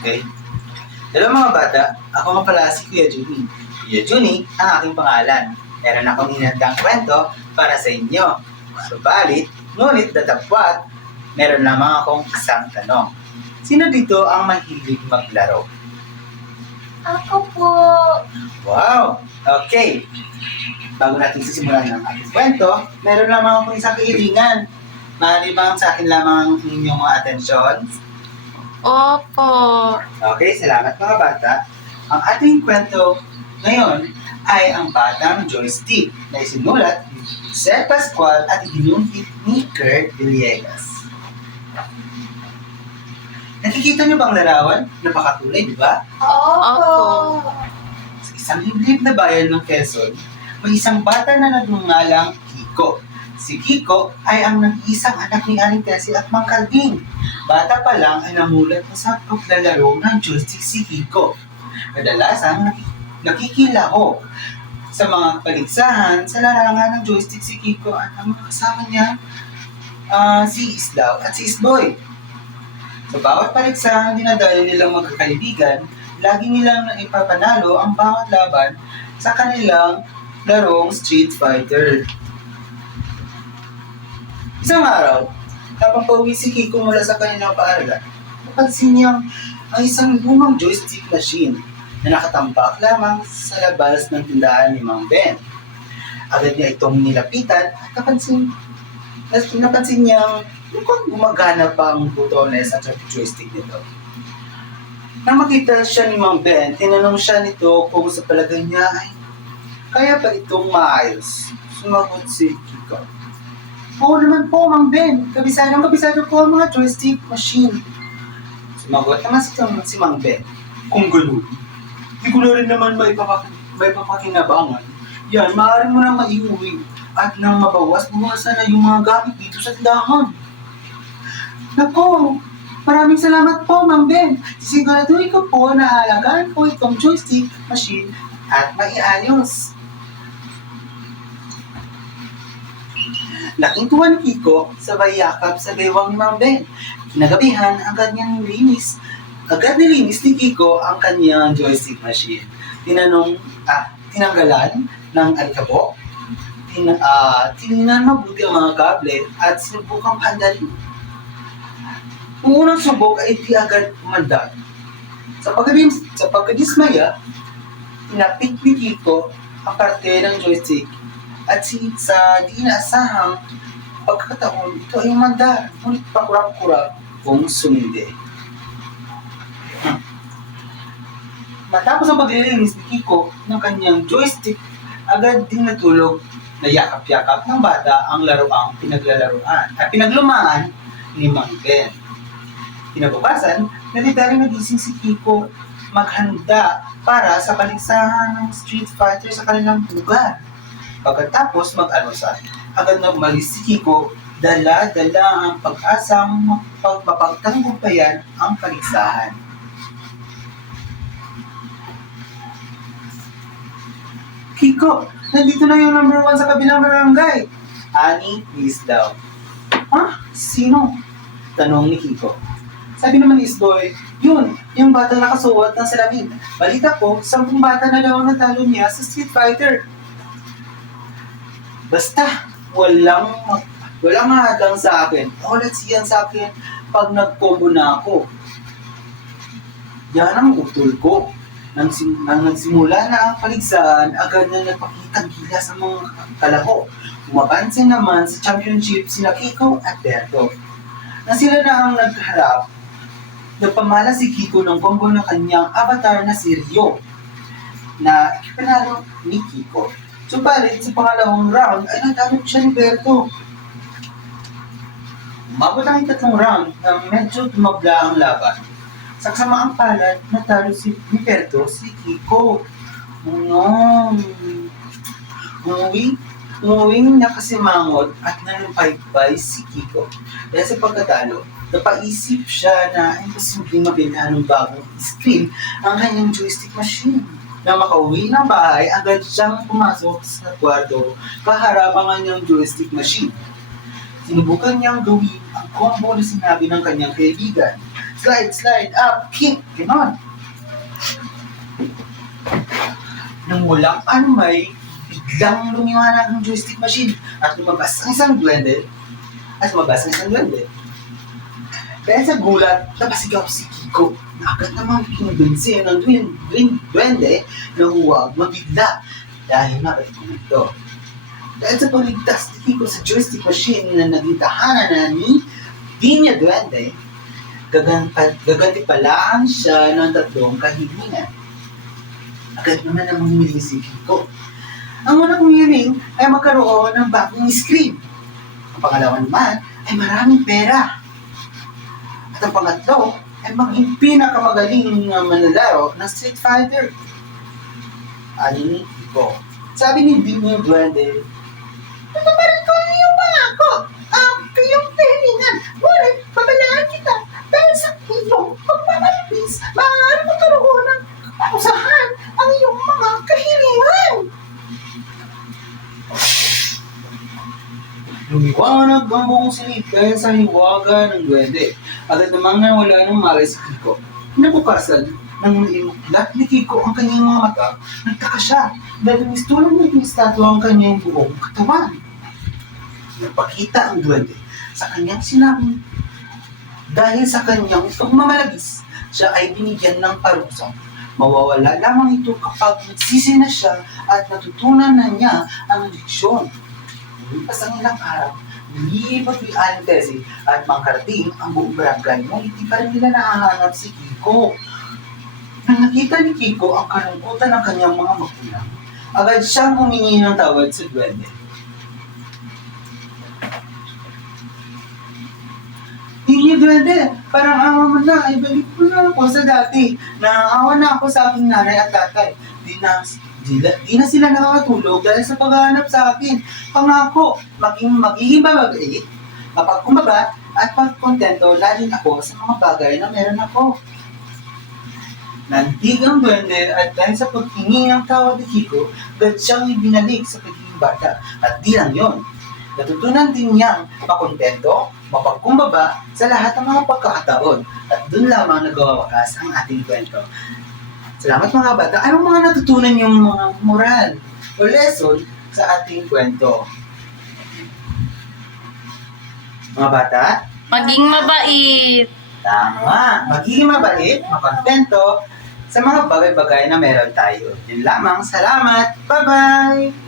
Okay? Hello mga bata, ako nga pala si Kuya Juni. Kuya Juni ang aking pangalan. Meron akong hinandang kwento para sa inyo. Subalit, ngunit datapwat, meron lamang akong isang tanong. Sino dito ang mahilig maglaro? Ako po. Wow! Okay. Bago natin sisimulan ng ating kwento, meron lamang akong isang kahilingan. Maaari ba sa akin lamang ang inyong mga atensyon? Opo. Okay, salamat mga bata. Ang ating kwento ngayon ay ang Batang Joystick na isinulat ni Sir Pascual at iginuhit ni Kurt Villegas. Nakikita niyo bang larawan? Napakatulay, di ba? Opo. Sa isang liblib na bayan ng Quezon, may isang bata na nagngangalang Kiko. Si Kiko ay ang nag-iisang anak ni Aling Tessie at Mang Carding. Bata pa lang ay namulat na sa paglalaro ng joystick si Kiko. Kadalasang nakikilaho sa mga paligsahan sa larangan ng joystick si Kiko at ang mga kasama niya si Islaw at si Isboy. Sa bawat paligsahan dinadalo nilang magkakaibigan, lagi nilang naipapanalo ang bawat laban sa kanilang larong Street Fighter. Isang araw, habang pauwi si Kiko mula sa kanilang paaralan, napansin niyang ang isang lumang joystick machine na nakatambak lamang sa labas ng tindahan ni Mang Ben. Agad niya itong nilapitan at napansin niyang mukhang gumagana pa ang butones at joystick nito. Nang makita siya ni Mang Ben, tinanong siya nito kung sa palagay niya ay kaya pa itong maayos. Sumagot si Kiko. Oo naman po, Mang Ben. Kabisado ko ang mga joystick machine. Sumagot naman si Mang Ben. Kung gano'n, di ko na rin naman may papakinabangan. Yan, maaari mo na maiuwi at nang mabawas-bawasan na yung mga gamit dito sa tindahan. Nako, maraming salamat po, Mang Ben. Siguraduhin ko po na alagaan ko itong joystick machine at maiayos. Laking tuwa ni Kiko sabay yakap sa bewang ni Mang Ben. Kinagabihan, agad nilinis ni Kiko ang kanyang joystick machine. Tinanggalan ng alikabok, tinignan mabuti ang mga kable at sinubukang paandalin. Ang unang subok ay di agad umandar. Sa pagkadismaya, tinapik ni Kiko ang parte ng joystick at sa di inaasahang pagkakataon, ito ay umandar, ngunit pakurap-kurap kung sumindi. Matapos ang paglilinis ni Kiko ng kanyang joystick, agad din natulog na yakap-yakap ng bata ang laruang pinaglumaan ni Mang Ben. Kinabukasan, nalitaring nagising si Kiko maghanda para sa paligsahan ng Street Fighter sa kanilang lugar. Pagkatapos mag-almusal, agad na umalis si Kiko, dala-dala ang pag-asang mapagtagumpayan ang paligsahan. Kiko, nandito na yung number 1 sa kabilang barangay. Ani, Islaw. Ha? Sino? Tanong ni Kiko. Sabi naman ni Isboy, yun, yung bata nakasuot ng salamin. Balita ko, 10 bata na daw ang natalo niya sa Street Fighter. Basta, walang hadang sa akin. Ulat siyan sa akin pag nag-combo na ako. Yan ang utol ko. Nang nagsimula na ang paligsahan, agad na nagpakitang gilas ang mga kalaho. Umapansin naman sa championship sina Kiko at Berto. Nang sila na ang nagharap, nagpamala si Kiko ng combo ng kanyang avatar na si Ryo na ipanalo ni Kiko. Subalit sa pangalawang round ay natalo siya ni Berto. Umabot ang 3 round na medyo tumabla ang laban. Sa kasamaang palad, natalo si Berto si Kiko. Umuwing nakasimangot at nalumpaybay si Kiko. Dahil sa pagkatalo, napaisip siya na imposibleng mabentahan ng bagong screen ang kanyang joystick machine. Nang makauwi ng bahay, agad siyang pumasok sa kwarto kaharap ang kanyang joystick machine. Sinubukan niyang gawin ang combo na sinabi ng kanyang kaibigan. slide up, kick, gano'n. Nang walang anumay, biglang lumiwanag ang joystick machine at lumabas ang isang duwende. Dahil sa gulat, napasigaw si Kiko na agad namang kinubensi ng duwende na huwag mabigla dahil mabalik ito. Dahil sa pagligtas ni Kiko sa joystick machine na naging tahanan na ni Dinya Duwende, gagantipalaan siya ng 3 kahilingan. Agad naman ang humiling si Kiko. Ang unang humiling ay magkaroon ng bagong screen. Ang pangalawa naman ay maraming pera. At ang pangatlo ay maging pinakamagaling na manlalaro ng Street Fighter. Ani ni Kiko. Sabi ni Dinya Duwende, "Tataparin ko ang iyong pangako. Kayong kahilingan. Ngunit, babalaan kita. Dahil sa iyong pagmamalipis, maaari magkaroon ng kausahan ang iyong mga kahilingan." Lumiwanag ang buong silid dahil sa hiwaga ng duwende. Agad namang nawala ng malay si Kiko. Nabukasan, nang muling ni Kiko ang kanyang mga mata, nagtaka siya dahil mistulang ng estatwa ang kanyang buong katawan. Nagpakita ang duwende sa kanyang sinabing dahil sa kanyang pagmamalagis, siya ay binigyan ng parusa. Mawawala lamang ito kapag nagsisi na siya at natutunan na niya ang leksyon. Lumipas ang ilang araw, lumipat ni Aling Tessie at mangkarating ang buong barangay ngunit hindi pa rin nila nahahanap si Kiko. Nang nakita ni Kiko ang kalungkutan ng kanyang mga magulang, agad siyang humingi ng tawad sa duwende. Hindi duwende, parang awa mo na, ay balik mo na ako sa dati. Naaawa na ako sa aking nanay at tatay. Di na sila nakakatulog dahil sa paghahanap sa akin. Pangako, magiging babait, mapagkumbaba at pagkontento laging ako sa mga bagay na meron ako. Nantig ang duwende at dahil sa paghingi ng tawad ni Kiko, agad siyang ibinalik sa pagiging bata. At di lang yun, natutunan din niyang makontento, mapagkumbaba sa lahat ng mga pagkakataon. At dun lamang nagwawakas ang ating kwento. Salamat mga bata. Anong mga natutunan yung mga moral o lesson sa ating kwento? Mga bata? Maging mabait. Tama. Magiging mabait, makontento sa mga bagay-bagay na meron tayo. Yun lamang. Salamat. Bye-bye!